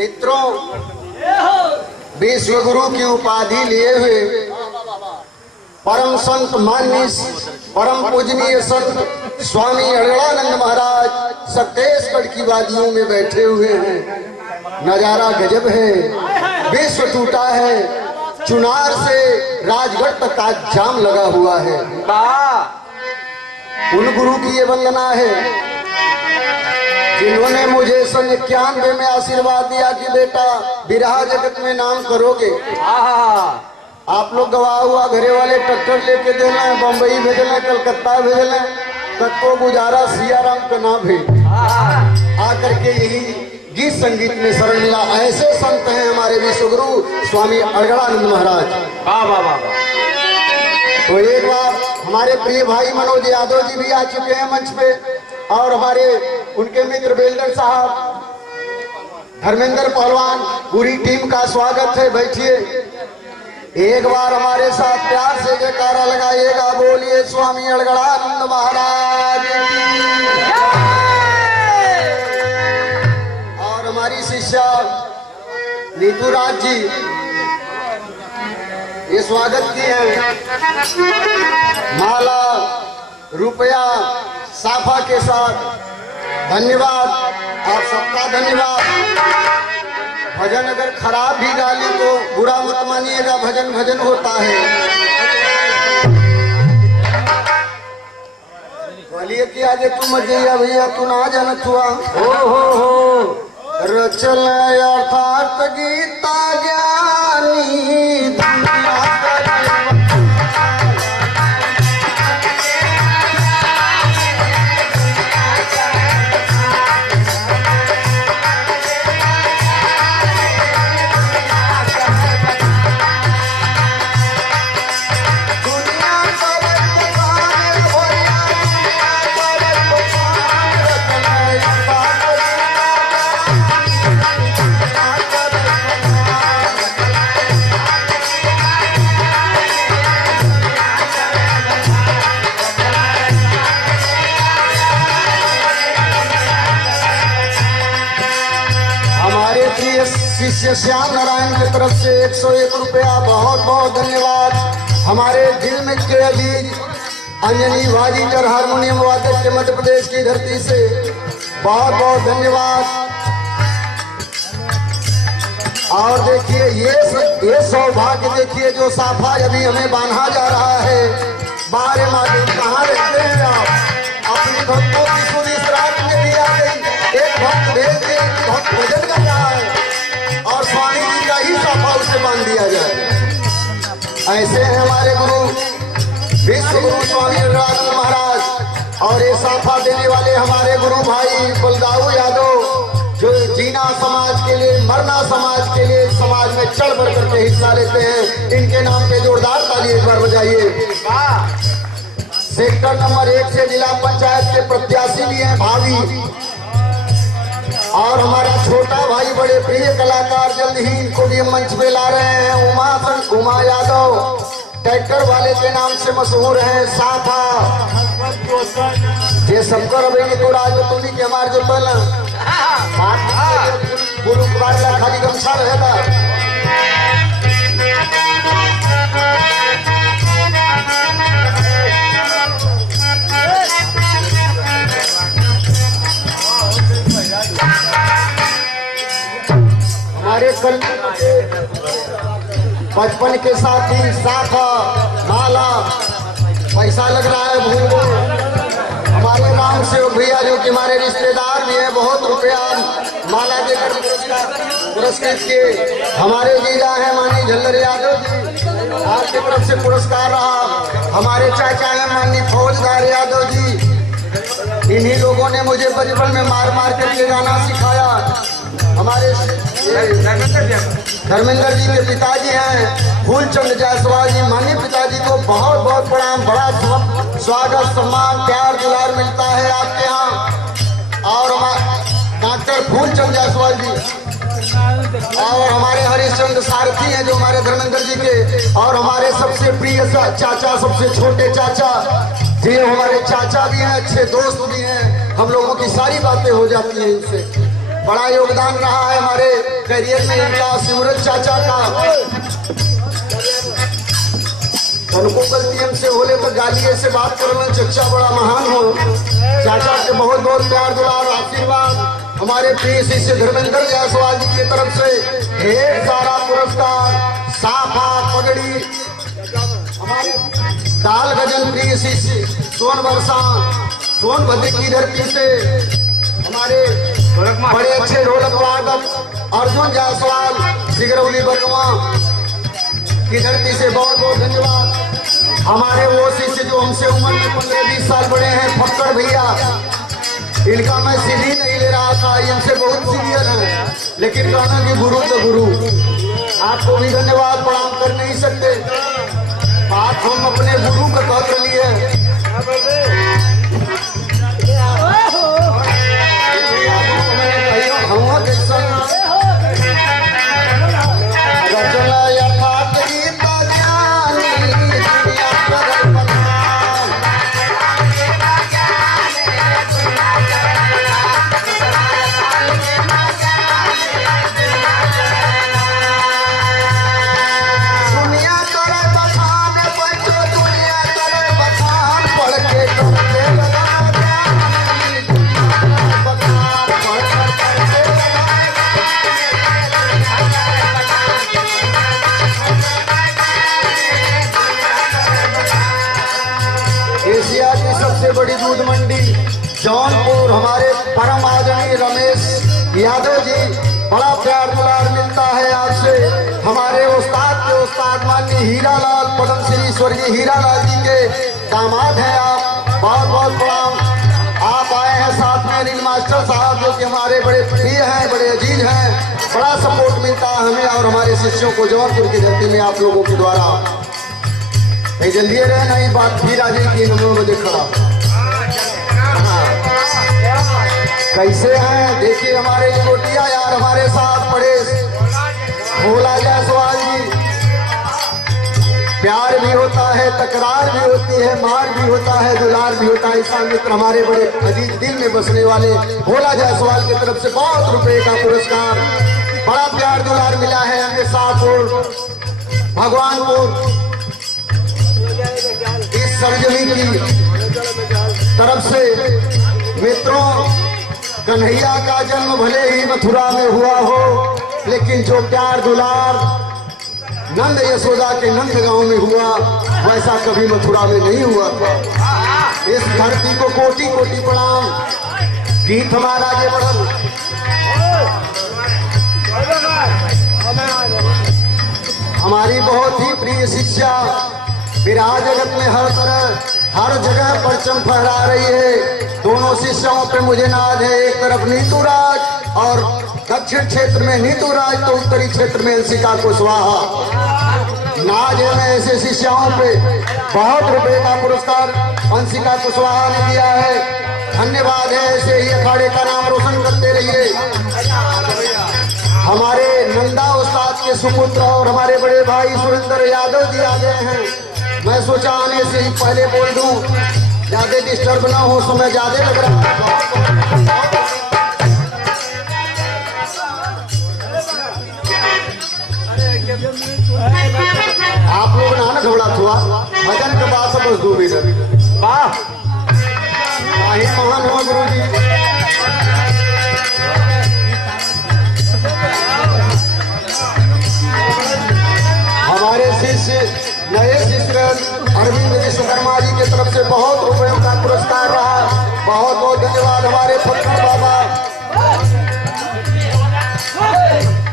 मित्रों, विश्व गुरु की उपाधि लिए हुए परम संत माननीय परम पूजनीय संत स्वामी अड़गड़ानंद महाराज सत्तेशगढ़ की वादियों में बैठे हुए हैं। नजारा गजब है। विश्व टूटा है, चुनार से राजगढ़ तक का जाम लगा हुआ है। उन गुरु की ये वंदना है जिन्होंने मुझे सन 91 में आशीर्वाद दिया कि बेटा बिरहा जगत में नाम करोगे। आप लोग गवाह हुआ, घरे वाले ट्रैक्टर लेके देना, बम्बई भेजना, कलकत्ता भेजना, कत्तो गुजारा सियाराम का ना भेज आकर के यही गीत संगीत में शरण मिला। ऐसे संत हैं हमारे विश्व गुरु स्वामी अड़गड़ानंद महाराज। तो एक बार हमारे प्रिय भाई मनोज यादव जी भी आ चुके हैं मंच पे, और हमारे उनके मित्र बेलडर साहब, धर्मेंद्र पहलवान, पूरी टीम का स्वागत है। बैठिए, एक बार हमारे साथ प्यार से जयकारा लगाइएगा। बोलिए स्वामी अड़गड़ानंद महाराज की। और हमारी शिष्या नीतू राज जी ये स्वागत की है, माला रुपया साफा के साथ। धन्यवाद, आप सबका धन्यवाद। भजन अगर खराब भी गाली तो बुरा मत मानिएगा, भजन भजन होता है। बोलिए कि आगे तू मत जाइए भैया, तू ना जानत हुआ हो रचल अर्थात गीता ज्ञानी दुनिया शिष्य श्याम नारायण की तरफ से 101 रुपया बहुत बहुत धन्यवाद। हमारे दिल में के अजीज अंजनी वाजीकर हारमोनियम वादक के मध्य प्रदेश की धरती से बहुत बहुत धन्यवाद। और देखिए ये सौभाग्य देखिए जो साफा अभी हमें बांधा जा रहा है। बारे मालिक कहाँ रहते हैं आप? अपनी भक्तों की सुधि रात में भी आ गई। एक भक्त भेज दिए, भक्त भजन कर रहा है और स्वामी जी का ही साफा उसे बांध दिया जाए। ऐसे हैं हमारे गुरु विश्व गुरु स्वामी अड़गड़ानंद महाराज। और ये साफा देने वाले हमारे गुरु भाई बलदाऊ यादव, जो जीना समाज के लिए, मरना समाज के लिए, समाज में चढ़ बढ़ करके हिस्सा लेते हैं। इनके नाम पे जोरदार ताली एक बार बजाइए। सेक्टर नंबर 1 से जिला पंचायत के प्रत्याशी भी हैं भावी। और हमारा छोटा भाई बड़े प्रिय कलाकार जल्द ही इनको भी मंच पे ला रहे हैं। उमा यादव ट्रैक्टर वाले के नाम से मशहूर है। साफा ये सबकर अभी तो राजतुनी के हमारे जो पहला गुरु खाली गमछा रहेगा। हमारे कल 55 के साथ ही साफा माला पैसा लग रहा है भूल गए। हमारे राम से भैया जो कि हमारे रिश्तेदार भी हैं, बहुत रुपया माला देकर पुरस्कृत किए। हमारे जीजा हैं माननीय झल्लर यादव जी, आपकी तरफ से पुरस्कार रहा। हमारे चाचा हैं माननीय फौजदार यादव जी। इन्हीं लोगों ने मुझे बचपन में मार मार करके गाना सिखाया। हमारे धर्मेंद्र जी के पिताजी हैं फूलचंद जायसवाल जी। माननीय पिताजी को बहुत बहुत प्रणाम। बड़ा स्वागत, सम्मान, प्यार दुलार मिलता है आपके यहाँ। और डॉक्टर फूलचंद जायसवाल जी और हमारे हरिश्चंद्र सारथी हैं जो हमारे धर्मेंद्र जी के, और हमारे सबसे प्रिय चाचा, सबसे छोटे चाचा जी हमारे चाचा भी हैं, अच्छे दोस्त भी हैं। हम लोगों की सारी बातें हो जाती हैं इनसे। बड़ा योगदान रहा है हमारे करियर में इनका, शिवरत चाचा का। उनको गलती हमसे होले तो गाली ऐसे बात करना, चचा बड़ा महान हो। चाचा के बहुत बहुत प्यार दुलार आशीर्वाद हमारे प्रिय शिष्य धर्मेंद्र जायसवाल जी की तरफ से ढेर सारा पुरस्कार, साफा, पगड़ी, हमारे दाल गजन प्रिय शिष्य सोनभद्र की धरती से हमारे बड़े अच्छे ढोलक वादक अर्जुन जायसवाल सिगरौली बरगवा की धरती से बहुत बहुत धन्यवाद। हमारे वो शिष्य जो हमसे उम्र में 15-20 साल बड़े हैं, फक्कड़ भैया, इनका मैं सीधी नहीं ले रहा था, इनसे बहुत सीनियर है, लेकिन कहना कि गुरु तो गुरु। आपको भी धन्यवाद प्रणाम कर नहीं सकते, बात हम अपने गुरु का कहते लिए। एशिया की सबसे बड़ी दूध मंडी जौनपुर, हमारे परम आदरणीय रमेश यादव जी, बड़ा प्यार दुलार मिलता है आपसे। हमारे उस्ताद के उस्ताद माननीय हीरालाल, पद्म श्री स्वर्गीय हीरालाल जी के दामाद हैं आप, बहुत बहुत प्रणाम। आप आए हैं साथ में अनिल मास्टर साहब, जो कि हमारे बड़े प्रिय हैं, बड़े अजीज हैं, बड़ा सपोर्ट मिलता है हमें और हमारे शिष्यों को जौनपुर की धरती में आप लोगों के द्वारा। जल्दी रहे नहीं बात फिर आ जाएगी नंबर में खड़ा। कैसे हैं देखिए हमारे गोटिया यार, हमारे साथ पड़े भोला जायसवाल जी। प्यार भी होता है, तकरार भी होती है, मार भी होता है, दुलार भी होता है। ऐसा मित्र हमारे बड़े अजीज दिल में बसने वाले भोला जायसवाल की तरफ से बहुत रुपए का पुरस्कार, बड़ा प्यार दुलार मिला है हमें सापुर भगवानपुर इस सरजमी की तरफ से। मित्रों, कन्हैया का जन्म भले ही मथुरा में हुआ हो, लेकिन जो प्यार दुलार नंद यशोदा के नंद गांव में हुआ, वैसा कभी मथुरा में नहीं हुआ था। इस धरती को कोटि कोटि प्रणाम। गीत हमारा आगे बढ़ल, हमारी बहुत ही प्रिय शिक्षा विराज जगत में हर तरह हर जगह परचम फहरा रही है। दोनों शिष्यों पे मुझे नाज है, एक तरफ नीतू राज और दक्षिण क्षेत्र में नीतू राज, तो उत्तरी क्षेत्र में अंशिका कुशवाहा। नाज है मैं ऐसे शिष्यों पे, बहुत रुपए का पुरस्कार अंशिका कुशवाहा ने दिया है। धन्यवाद है, ऐसे ही अखाड़े का नाम रोशन करते रहिए। हमारे नंदा उस्ताद के सुपुत्र और हमारे बड़े भाई सुरेंद्र यादव जी आ गए हैं। मैं सोचा आने से ही पहले बोल दूं, ज्यादा डिस्टर्ब ना हो, समय ज्यादा लग रहा है। आप लोग ना घबरा हुआ भजन के बाद सब बस 2 मिनट। वाह महान हुआ गुरु जी। हमारे शिष्य नए शिष्य अरविंद विश्वकर्मा जी की तरफ से बहुत रुपयों का पुरस्कार रहा, बहुत बहुत धन्यवाद। हमारे फक्कड़ बाबा,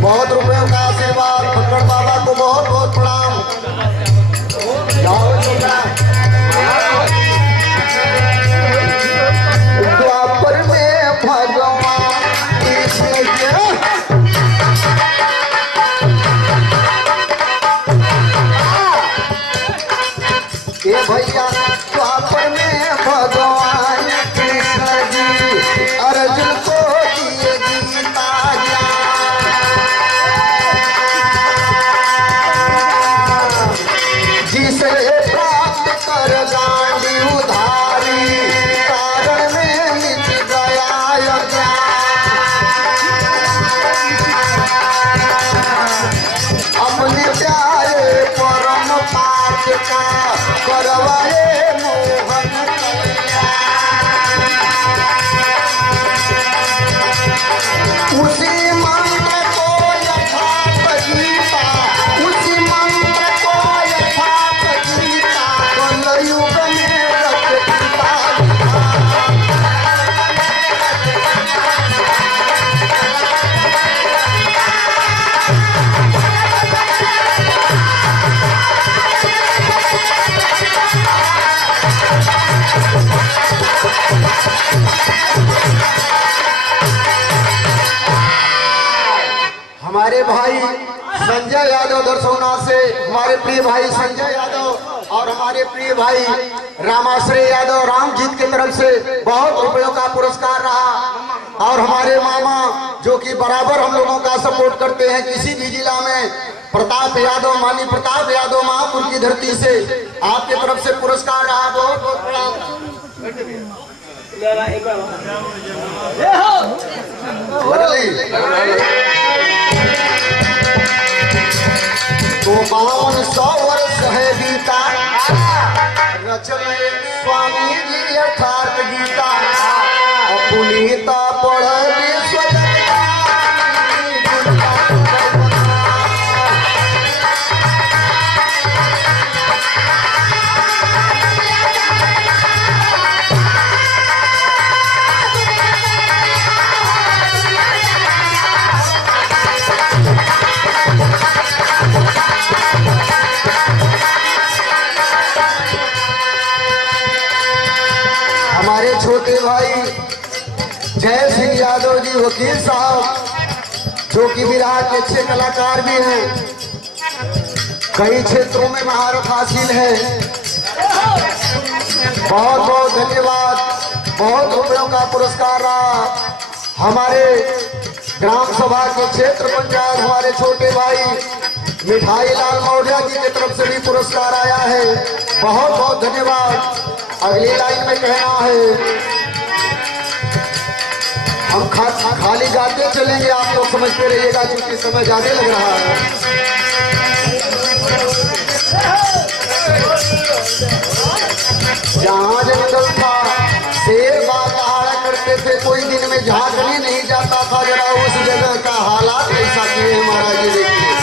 बहुत रुपयों का आशीर्वाद, फक्कड़ बाबा को बहुत बहुत प्रणाम। द्वापर में भगवान भैया, द्वापर में भगवान कृष्ण हमारे भाई संजय यादव दरसौना से, हमारे प्रिय भाई संजय यादव और हमारे प्रिय भाई रामाश्रय यादव रामजीत की तरफ से बहुत रुपयों का पुरस्कार रहा। और हमारे मामा जो कि बराबर हम लोगों का सपोर्ट करते हैं किसी भी जिला में, प्रताप यादव, मानी प्रताप यादव महापुर की धरती से आपके तरफ से पुरस्कार रहा। बहुत बहुत प्रणाम। तो 52 वर्ष है बीता, रचने स्वामी जी यथार्थ गीता, पुनीता पढ़ विश्व छोटे भाई जय सिंह यादव जी वकील साहब जो कि बिहार के अच्छे कलाकार भी हैं, कई क्षेत्रों में महारत हासिल है। बहुत बहुत धन्यवाद। बहुत रुपयों का पुरस्कार रहा। हमारे ग्राम सभा के क्षेत्र पंचायत हमारे छोटे भाई मिठाई लाल मौर्य जी की तरफ से भी पुरस्कार आया है। बहुत बहुत धन्यवाद। अगली लाइन में कहना है, हम खाली गाते चलेंगे, आप लोग समझते रहिएगा क्योंकि समय ज्यादा लग रहा है। जहाँ जंगल था शेर बात दहाड़ा करते थे, कोई दिन में झांकने नहीं जाता था। जरा उस जगह का हालात कैसा किए महाराज जी देखिए।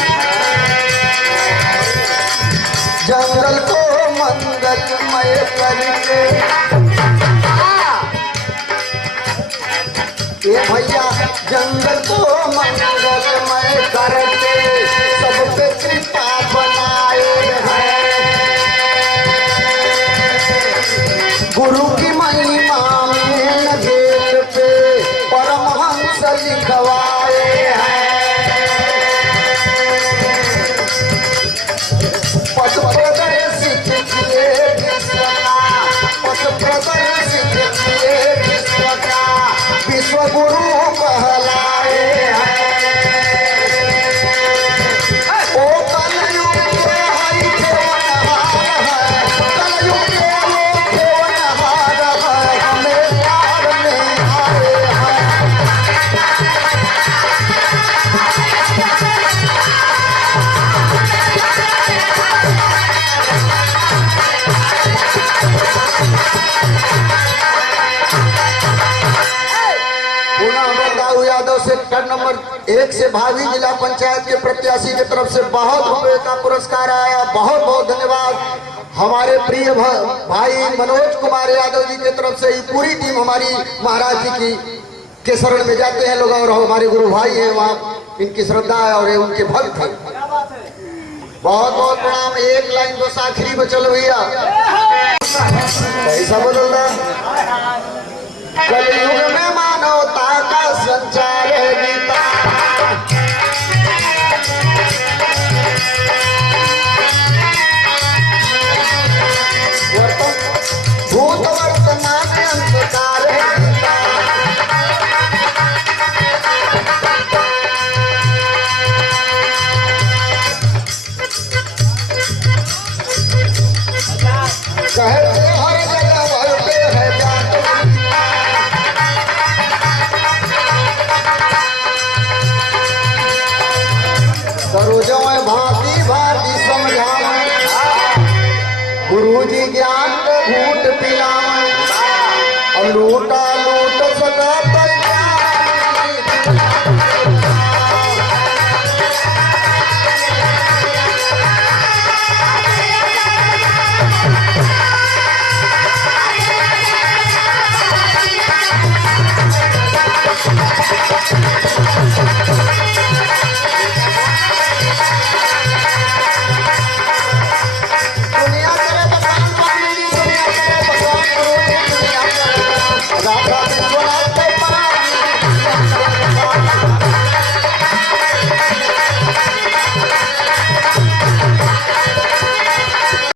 जंगल को मंगलमय करके ये भैया, जंगल को मंगलमय करके सब पे कृपा बनाए हैं। गुरु की महिमा में गेट पे परमहंस लिखवाए हैं। पथ प्रदर्शित किए विश्व का, पथ प्रदर्शित किए विश्व का, विश्व गुरु कहलाए हैं। ओ कलयुग के हरि देवनहार है, कलयुग के वो देवनहार है, हमें प्यार में आए हैं। यादव सेक्टर नंबर 1 से भावी जिला पंचायत के प्रत्याशी की तरफ से बहुत रुपए का पुरस्कार आया। बहुत बहुत धन्यवाद। हमारे प्रिय भाई मनोज कुमार यादव जी की तरफ से ही पूरी टीम हमारी महाराज जी की के शरण में जाते हैं लोग, और हमारे गुरु भाई हैं, वहाँ इनकी श्रद्धा है और उनके भक्त हैं। बहुत बहुत प्रणाम। एक लाइन तो आखिरी बचल भैया, ऐसा बदल रहा। कलयुग में मानवता का संचार है गीता, भूत वर्तमान अंधकार है गीता। कहते हर जगह वरते है जात करो जो